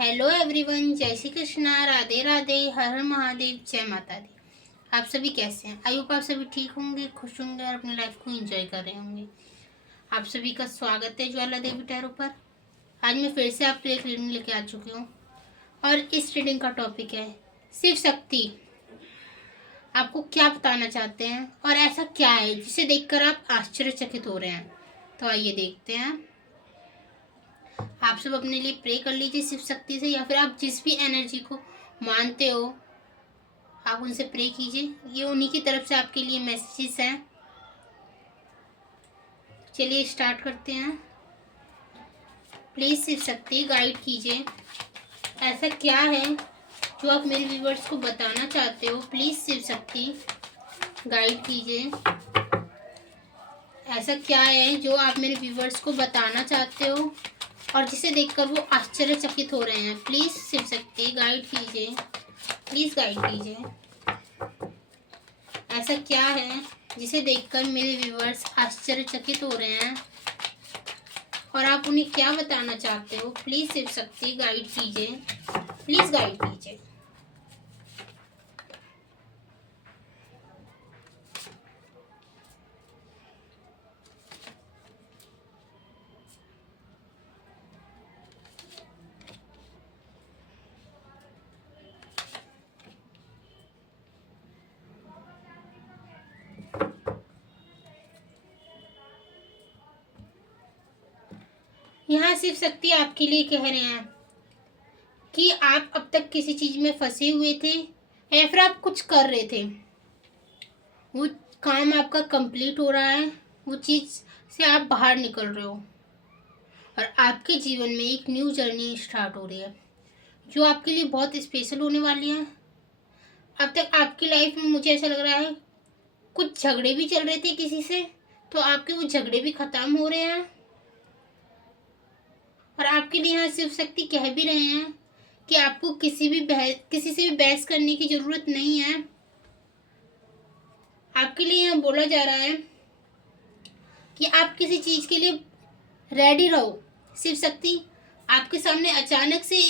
Hello everyone, जय श्री कृष्णा, राधे राधे, हर हर महादेव, जय माता दी। आप सभी कैसे हैं? आई होप आप सभी ठीक होंगे, खुश होंगे और अपनी लाइफ को एंजॉय कर रहे होंगे। आप सभी का स्वागत है ज्वाला देवी टैरो पर। आज मैं फिर से आपके लिए एक रीडिंग लेके आ चुकी हूँ और इस रीडिंग का टॉपिक है शिव शक्ति। आपको क्या बताना चाहते हैं और ऐसा क्या है जिसे देखकर आप आश्चर्यचकित हो रहे हैं? तो आइए देखते हैं। आप सब अपने लिए प्रे कर लीजिए शिव शक्ति से, या फिर आप जिस भी एनर्जी को मानते हो आप उनसे प्रे कीजिए। ये उन्हीं की तरफ से आपके लिए मैसेजेस हैं। चलिए स्टार्ट करते हैं। प्लीज शिव शक्ति गाइड कीजिए, ऐसा क्या है जो आप मेरे व्यूवर्स को बताना चाहते हो। प्लीज शिव शक्ति गाइड कीजिए, ऐसा क्या है जो आप मेरे व्यूवर्स को बताना चाहते हो और जिसे देखकर वो आश्चर्यचकित हो रहे हैं। प्लीज शिव शक्ति गाइड कीजिए, प्लीज गाइड कीजिए, ऐसा क्या है जिसे देखकर मेरे व्यूवर्स आश्चर्यचकित हो रहे हैं और आप उन्हें क्या बताना चाहते हो। प्लीज शिव शक्ति गाइड कीजिए, प्लीज गाइड कीजिए। यहाँ शिव शक्ति आपके लिए कह रहे हैं कि आप अब तक किसी चीज में फंसे हुए थे या फिर आप कुछ कर रहे थे, वो काम आपका कंप्लीट हो रहा है, वो चीज से आप बाहर निकल रहे हो और आपके जीवन में एक न्यू जर्नी स्टार्ट हो रही है जो आपके लिए बहुत स्पेशल होने वाली है। अब तक आपकी लाइफ में मुझे ऐसा लग रहा है कुछ झगड़े भी चल रहे थे किसी से, तो आपके वो झगड़े भी खत्म हो रहे हैं और आपके लिए यहाँ शिव शक्ति कह भी रहे हैं कि आपको किसी से भी बहस करने की जरूरत नहीं है। आपके लिए यहाँ बोला जा रहा है कि आप किसी चीज के लिए रेडी रहो। शिव शक्ति आपके सामने अचानक से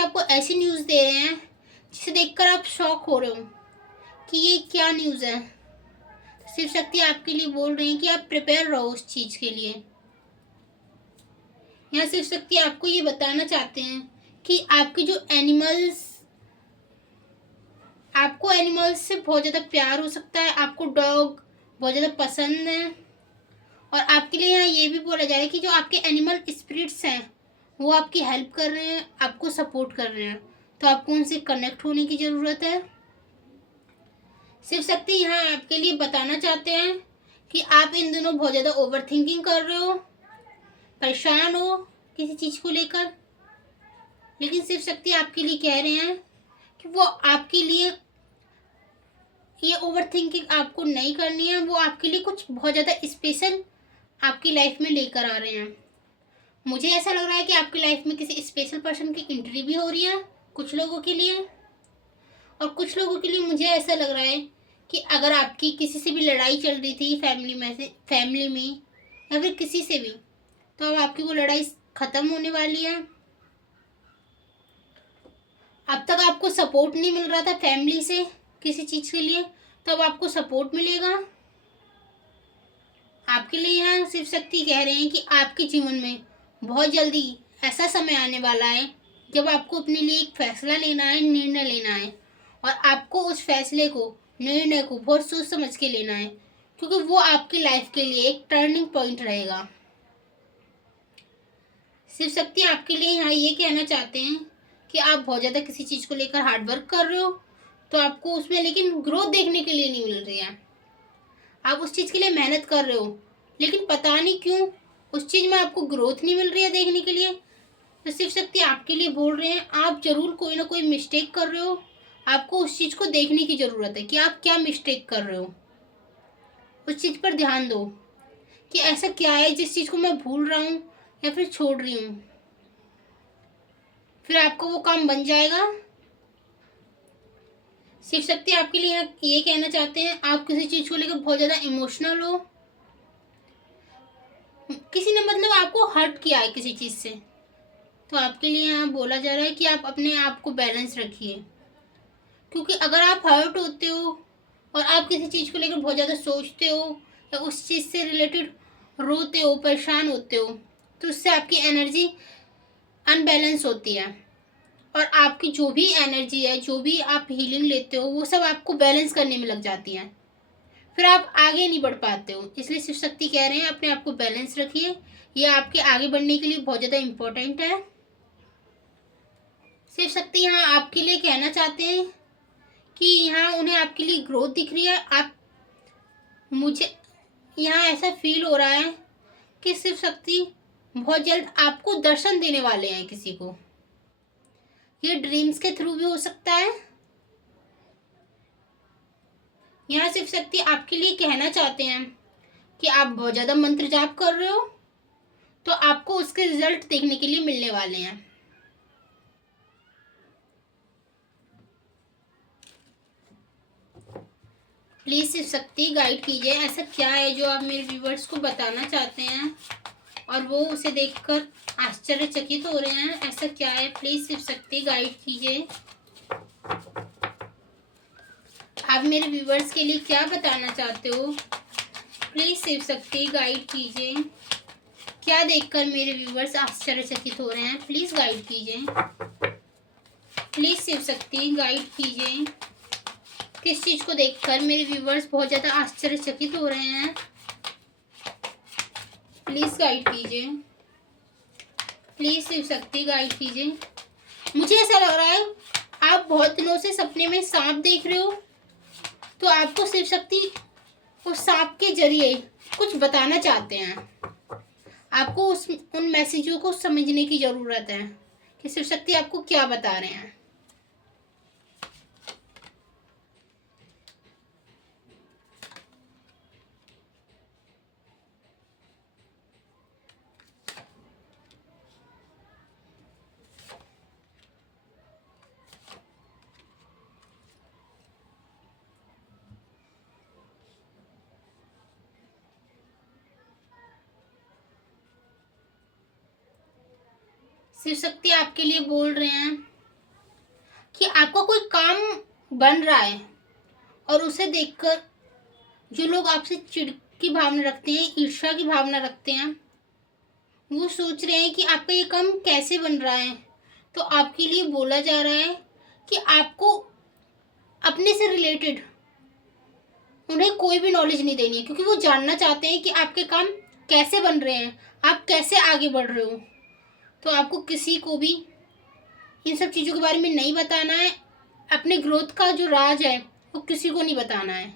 आपको ऐसी न्यूज दे रहे हैं जिसे देखकर आप शॉक हो रहे हो कि ये क्या न्यूज है। शिव शक्ति आपके लिए बोल रहे हैं कि आप प्रिपेयर रहो उस चीज के लिए। यहाँ शिव शक्ति आपको ये बताना चाहते हैं कि आपके जो आपको एनिमल्स से बहुत ज़्यादा प्यार हो सकता है, आपको डॉग बहुत ज़्यादा पसंद है और आपके लिए यहाँ ये भी बोला जा रहा है कि जो आपके एनिमल स्पिरिट्स हैं वो आपकी हेल्प कर रहे हैं, आपको सपोर्ट कर रहे हैं, तो आपको उनसे कनेक्ट होने की ज़रूरत है। शिव शक्ति यहाँ आपके लिए बताना चाहते हैं कि आप इन दिनों बहुत ज़्यादा ओवर थिंकिंग कर रहे हो, परेशान हो किसी चीज़ को लेकर, लेकिन शिव शक्ति आपके लिए कह रहे हैं कि वो आपके लिए ये ओवर थिंकिंग आपको नहीं करनी है, वो आपके लिए कुछ बहुत ज़्यादा स्पेशल आपकी लाइफ में लेकर आ रहे हैं। मुझे ऐसा लग रहा है कि आपकी लाइफ में किसी स्पेशल पर्सन की एंट्री भी हो रही है कुछ लोगों के लिए, और कुछ लोगों के लिए मुझे ऐसा लग रहा है कि अगर आपकी किसी से भी लड़ाई चल रही थी फैमिली में या फिर किसी से भी, तो अब आपकी वो लड़ाई खत्म होने वाली है। अब तक आपको सपोर्ट नहीं मिल रहा था फैमिली से किसी चीज़ के लिए, तो अब आपको सपोर्ट मिलेगा। आपके लिए यहाँ शिव शक्ति कह रहे हैं कि आपके जीवन में बहुत जल्दी ऐसा समय आने वाला है जब आपको अपने लिए एक फैसला लेना है, निर्णय लेना है, और आपको उस फैसले को, निर्णय को बहुत सोच समझ के लेना है, क्योंकि वो आपकी लाइफ के लिए एक टर्निंग पॉइंट रहेगा। शिव शक्ति आपके लिए यहाँ ये कहना चाहते हैं कि आप बहुत ज़्यादा किसी चीज़ को लेकर हार्डवर्क कर रहे हो, तो आपको उसमें लेकिन ग्रोथ देखने के लिए नहीं मिल रही है। आप उस चीज़ के लिए मेहनत कर रहे हो लेकिन पता नहीं क्यों उस चीज़ में आपको ग्रोथ नहीं मिल रही है देखने के लिए। तो शिव शक्ति आपके लिए बोल रहे हैं आप जरूर कोई ना कोई मिस्टेक कर रहे हो, आपको उस चीज़ को देखने की ज़रूरत है कि आप क्या मिस्टेक कर रहे हो। उस चीज़ पर ध्यान दो कि ऐसा क्या है जिस चीज़ को मैं भूल रहा हूँ या फिर छोड़ रही हूँ, फिर आपको वो काम बन जाएगा। शिव शक्ति आपके लिए ये कहना चाहते हैं आप किसी चीज़ को लेकर बहुत ज़्यादा इमोशनल हो, किसी ने मतलब आपको हर्ट किया है किसी चीज़ से, तो आपके लिए यहाँ बोला जा रहा है कि आप अपने आप को बैलेंस रखिए, क्योंकि अगर आप हर्ट होते हो और आप किसी चीज़ को लेकर बहुत ज़्यादा सोचते हो या उस चीज़ से रिलेटेड रोते हो, परेशान होते हो, तो उससे आपकी एनर्जी अनबैलेंस होती है और आपकी जो भी एनर्जी है, जो भी आप हीलिंग लेते हो, वो सब आपको बैलेंस करने में लग जाती है, फिर आप आगे नहीं बढ़ पाते हो। इसलिए शिव शक्ति कह रहे हैं अपने आप को बैलेंस रखिए, ये आपके आगे बढ़ने के लिए बहुत ज़्यादा इम्पोर्टेंट है। शिव शक्ति यहाँ आपके लिए कहना चाहते हैं कि यहाँ उन्हें आपके लिए ग्रोथ दिख रही है। आप मुझे यहाँ ऐसा फील हो रहा है कि शिव शक्ति बहुत जल्द आपको दर्शन देने वाले हैं किसी को। ये ड्रीम्स के थ्रू भी हो सकता है। यहाँ शिव शक्ति आपके लिए कहना चाहते हैं कि आप बहुत ज़्यादा मंत्र जाप कर रहे हो, तो आपको उसके रिजल्ट देखने के लिए मिलने वाले हैं। प्लीज़ शिव शक्ति गाइड कीजिए, ऐसा क्या है जो आप मेरे व्यूवर्स को बताना चाहते हैं और वो उसे देखकर आश्चर्यचकित हो रहे हैं। ऐसा क्या है, प्लीज़ शिव शक्ति गाइड कीजिए। आप मेरे व्यूवर्स के लिए क्या बताना चाहते हो, प्लीज़ शिव शक्ति गाइड कीजिए। क्या देखकर मेरे व्यूवर्स आश्चर्यचकित हो रहे हैं, प्लीज़ गाइड कीजिए। प्लीज़ शिव शक्ति गाइड कीजिए। किस चीज़ को देखकर मेरे व्यूवर्स बहुत ज़्यादा आश्चर्यचकित हो रहे हैं, प्लीज़ गाइड कीजिए। प्लीज़ शिव शक्ति गाइड कीजिए। मुझे ऐसा लग रहा है आप बहुत दिनों से सपने में सांप देख रहे हो, तो आपको शिव शक्ति उस सांप के जरिए कुछ बताना चाहते हैं। आपको उन मैसेजों को समझने की ज़रूरत है कि शिव शक्ति आपको क्या बता रहे हैं। शिव शक्ति आपके लिए बोल रहे हैं कि आपका कोई काम बन रहा है और उसे देखकर जो लोग आपसे चिढ़ की भावना रखते हैं, ईर्ष्या की भावना रखते हैं, वो सोच रहे हैं कि आपका ये काम कैसे बन रहा है। तो आपके लिए बोला जा रहा है कि आपको अपने से रिलेटेड उन्हें कोई भी नॉलेज नहीं देनी है, क्योंकि वो जानना चाहते हैं कि आपके काम कैसे बन रहे हैं, आप कैसे आगे बढ़ रहे हो। तो आपको किसी को भी इन सब चीज़ों के बारे में नहीं बताना है। अपने ग्रोथ का जो राज है वो किसी को नहीं बताना है।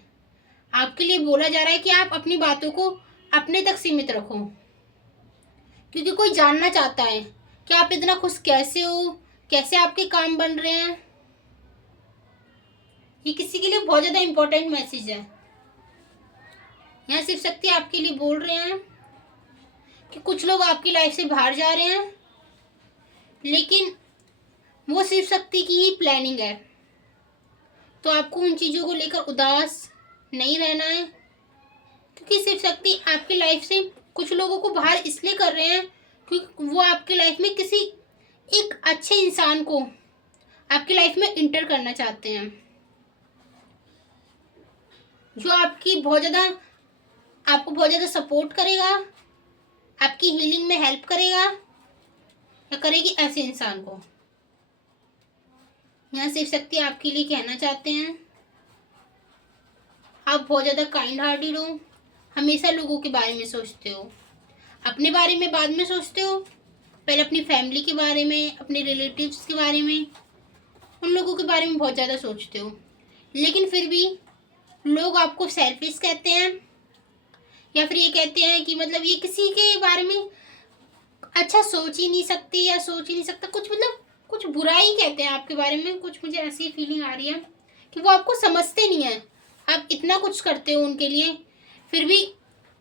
आपके लिए बोला जा रहा है कि आप अपनी बातों को अपने तक सीमित रखो, क्योंकि कोई जानना चाहता है कि आप इतना खुश कैसे हो, कैसे आपके काम बन रहे हैं। ये किसी के लिए बहुत ज़्यादा इम्पोर्टेंट मैसेज है। यहाँ शिव शक्ति आपके लिए बोल रहे हैं कि कुछ लोग आपकी लाइफ से बाहर जा रहे हैं, लेकिन वो शिव शक्ति की ही प्लानिंग है। तो आपको उन चीज़ों को लेकर उदास नहीं रहना है, क्योंकि शिव शक्ति आपकी लाइफ से कुछ लोगों को बाहर इसलिए कर रहे हैं क्योंकि वो आपकी लाइफ में किसी एक अच्छे इंसान को आपकी लाइफ में इंटर करना चाहते हैं, जो आपको बहुत ज़्यादा सपोर्ट करेगा, आपकी हीलिंग में हेल्प करेगा या करेगी ऐसे इंसान को। यहाँ शिव शक्ति आपके लिए कहना चाहते हैं आप बहुत ज़्यादा काइंड हार्टेड हो, हमेशा लोगों के बारे में सोचते हो, अपने बारे में बाद में सोचते हो, पहले अपनी फैमिली के बारे में, अपने रिलेटिव्स के बारे में, उन लोगों के बारे में बहुत ज़्यादा सोचते हो। लेकिन फिर भी लोग आपको सेल्फिश कहते हैं, या फिर ये कहते हैं कि मतलब ये किसी के बारे में अच्छा सोच ही नहीं सकती या सोच ही नहीं सकता, कुछ बुरा ही कहते हैं आपके बारे में। कुछ मुझे ऐसी फीलिंग आ रही है कि वो आपको समझते नहीं हैं। आप इतना कुछ करते हो उनके लिए, फिर भी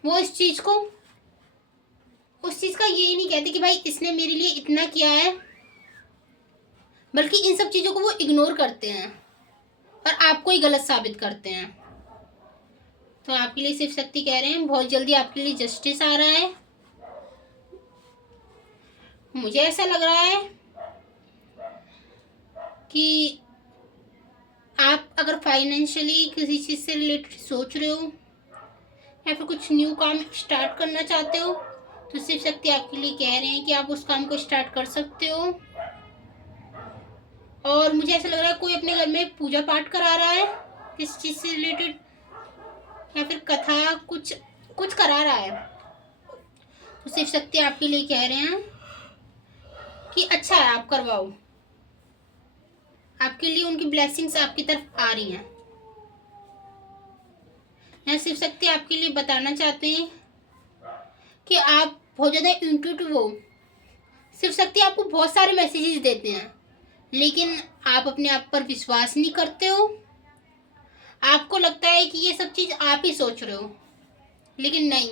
वो उस चीज़ का ये नहीं कहते कि भाई इसने मेरे लिए इतना किया है, बल्कि इन सब चीज़ों को वो इग्नोर करते हैं और आपको ही गलत साबित करते हैं। तो आपके लिए शिव शक्ति कह रहे हैं बहुत जल्दी आपके लिए जस्टिस आ रहा है। मुझे ऐसा लग रहा है कि आप अगर फाइनेंशियली किसी चीज़ से रिलेटेड सोच रहे हो या फिर कुछ न्यू काम स्टार्ट करना चाहते हो, तो शिव शक्ति आपके लिए कह रहे हैं कि आप उस काम को स्टार्ट कर सकते हो। और मुझे ऐसा लग रहा है कोई अपने घर में पूजा पाठ करा रहा है किस चीज़ से रिलेटेड, या फिर कथा कुछ कुछ करा रहा है। तो शिव शक्ति आपके लिए कह रहे हैं कि अच्छा है, आप करवाओ। आपके लिए उनकी ब्लेसिंग्स आपकी तरफ आ रही हैं। यहाँ शिव शक्ति आपके लिए बताना चाहते हैं कि आप बहुत ज़्यादा इंट्यूटिव हो। शिव शक्ति आपको बहुत सारे मैसेजेस देते हैं, लेकिन आप अपने आप पर विश्वास नहीं करते हो। आपको लगता है कि ये सब चीज़ आप ही सोच रहे हो, लेकिन नहीं,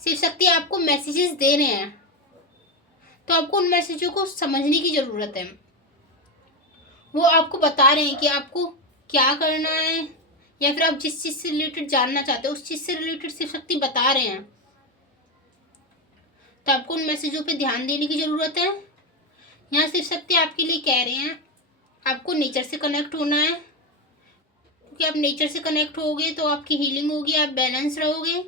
शिव शक्ति आपको मैसेजेस दे रहे हैं, तो आपको उन मैसेजों को समझने की ज़रूरत है। वो आपको बता रहे हैं कि आपको क्या करना है, या फिर आप जिस चीज़ से रिलेटेड जानना चाहते हो उस चीज़ से रिलेटेड शिव शक्ति बता रहे हैं। तो आपको उन मैसेजों पे ध्यान देने की ज़रूरत है। यहाँ शिव शक्ति आपके लिए कह रहे हैं आपको नेचर से कनेक्ट होना है, क्योंकि आप नेचर से कनेक्ट होगे तो आपकी हीलिंग होगी, आप बैलेंस रहोगे।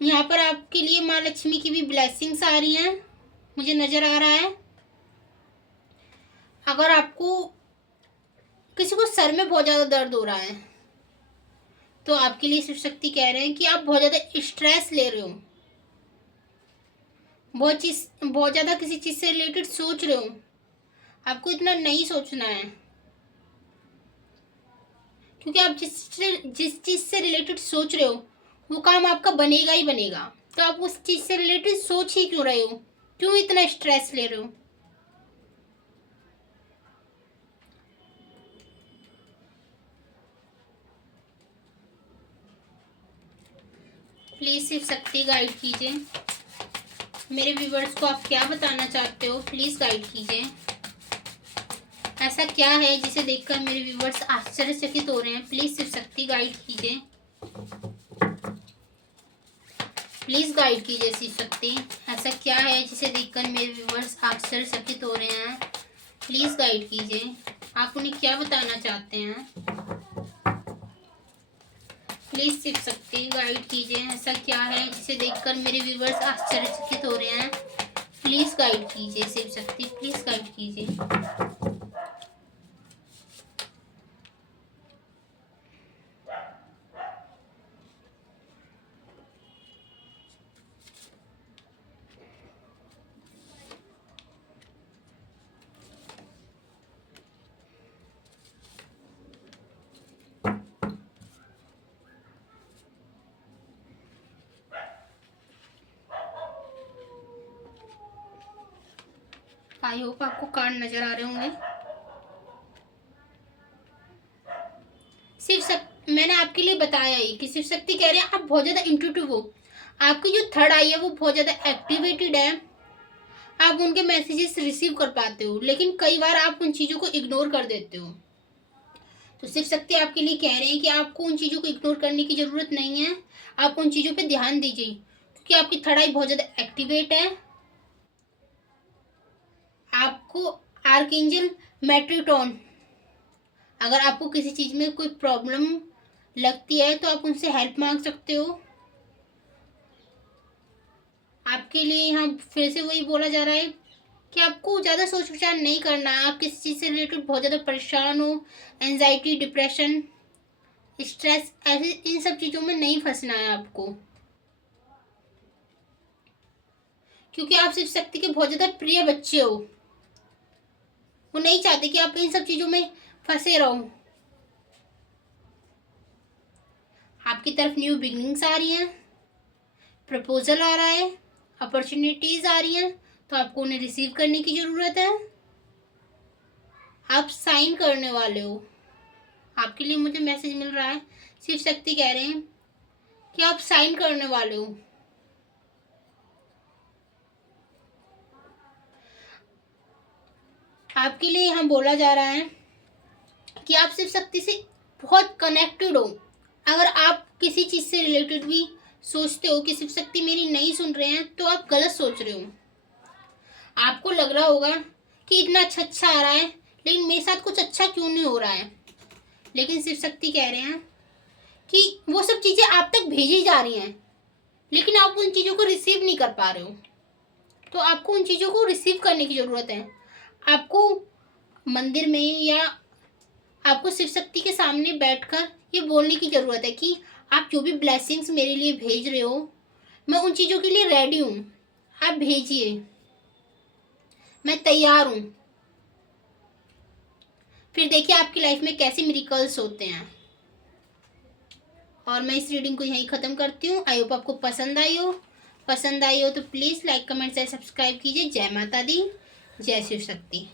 यहाँ पर आपके लिए माँ लक्ष्मी की भी ब्लेसिंग्स आ रही हैं, मुझे नज़र आ रहा है। अगर आपको किसी को सर में बहुत ज़्यादा दर्द हो रहा है, तो आपके लिए शिव शक्ति कह रहे हैं कि आप बहुत ज़्यादा स्ट्रेस ले रहे हो, बहुत ज़्यादा किसी चीज़ से रिलेटेड सोच रहे हो। आपको इतना नहीं सोचना है, क्योंकि आप जिस चीज़ से रिलेटेड सोच रहे हो वो काम आपका बनेगा ही बनेगा। तो आप उस चीज़ से रिलेटेड सोच ही क्यों रहे हो, क्यों इतना स्ट्रेस ले रहे हो। प्लीज़ शिव शक्ति गाइड कीजिए, मेरे व्यूवर्स को आप क्या बताना चाहते हो, प्लीज़ गाइड कीजिए। ऐसा क्या है जिसे देखकर मेरे व्यूवर्स आश्चर्यचकित हो रहे हैं, प्लीज़ शिव शक्ति गाइड कीजिए, प्लीज़ गाइड कीजिए शिव शक्ति। ऐसा क्या है जिसे देखकर मेरे व्यूवर्स आश्चर्यचकित हो रहे हैं, प्लीज़ गाइड कीजिए। आप उन्हें क्या बताना चाहते हैं, प्लीज़ शिव शक्ति गाइड कीजिए। ऐसा क्या है जिसे देखकर मेरे व्यूवर्स आश्चर्यचकित हो रहे हैं, प्लीज़ गाइड कीजिए शिव शक्ति, प्लीज़ गाइड कीजिए। आई होप आपको कार्ड नजर आ रहे होंगे। मैंने आपके लिए बताया ही कि शिव शक्ति कह रहे हैं आप बहुत ज़्यादा इंट्यूटिव हो, आपकी जो थर्ड आई है वो बहुत ज़्यादा एक्टिवेटेड है, आप उनके मैसेजेस रिसीव कर पाते हो, लेकिन कई बार आप उन चीज़ों को इग्नोर कर देते हो। तो शिव शक्ति आपके लिए कह रहे हैं कि आपको उन चीज़ों को इग्नोर करने की ज़रूरत नहीं है, आप उन चीज़ों पे ध्यान दीजिए, क्योंकि आपकी थर्ड आई बहुत ज़्यादा एक्टिवेट है। आपको आर्कएंजल मेट्रोटॉन, अगर आपको किसी चीज़ में कोई प्रॉब्लम लगती है तो आप उनसे हेल्प मांग सकते हो। आपके लिए यहाँ फिर से वही बोला जा रहा है कि आपको ज़्यादा सोच विचार नहीं करना है, आप किसी चीज़ से रिलेटेड बहुत ज़्यादा परेशान हो, एंजाइटी, डिप्रेशन, स्ट्रेस, ऐसे इन सब चीज़ों में नहीं फंसना है आपको, क्योंकि आप शिव शक्ति के बहुत ज़्यादा प्रिय बच्चे हो। वो नहीं चाहते कि आप इन सब चीज़ों में फंसे रहो। आपकी तरफ न्यू बिगनिंग्स आ रही हैं, प्रपोजल आ रहा है, अपॉर्चुनिटीज़ आ रही हैं, तो आपको उन्हें रिसीव करने की ज़रूरत है। आप साइन करने वाले हो, आपके लिए मुझे मैसेज मिल रहा है, शिव शक्ति कह रहे हैं कि आप साइन करने वाले हो। आपके लिए यहाँ बोला जा रहा है कि आप शिव शक्ति से बहुत कनेक्टेड हो। अगर आप किसी चीज़ से रिलेटेड भी सोचते हो कि शिव शक्ति मेरी नहीं सुन रहे हैं, तो आप गलत सोच रहे हो। आपको लग रहा होगा कि इतना अच्छा आ रहा है, लेकिन मेरे साथ कुछ अच्छा क्यों नहीं हो रहा है। लेकिन शिव शक्ति कह रहे हैं कि वो सब चीज़ें आप तक भेजी जा रही हैं, लेकिन आप उन चीज़ों को रिसीव नहीं कर पा रहे हो। तो आपको उन चीज़ों को रिसीव करने की ज़रूरत है। आपको मंदिर में या आपको शिव शक्ति के सामने बैठकर ये बोलने की ज़रूरत है कि आप जो भी ब्लेसिंग्स मेरे लिए भेज रहे हो, मैं उन चीज़ों के लिए रेडी हूँ, आप भेजिए, मैं तैयार हूँ। फिर देखिए आपकी लाइफ में कैसे मिरेकल्स होते हैं। और मैं इस रीडिंग को यहीं ख़त्म करती हूँ। आई होप आपको पसंद आई हो तो please like comment share subscribe कीजिए। जय माता दी, जय शिव शक्ति।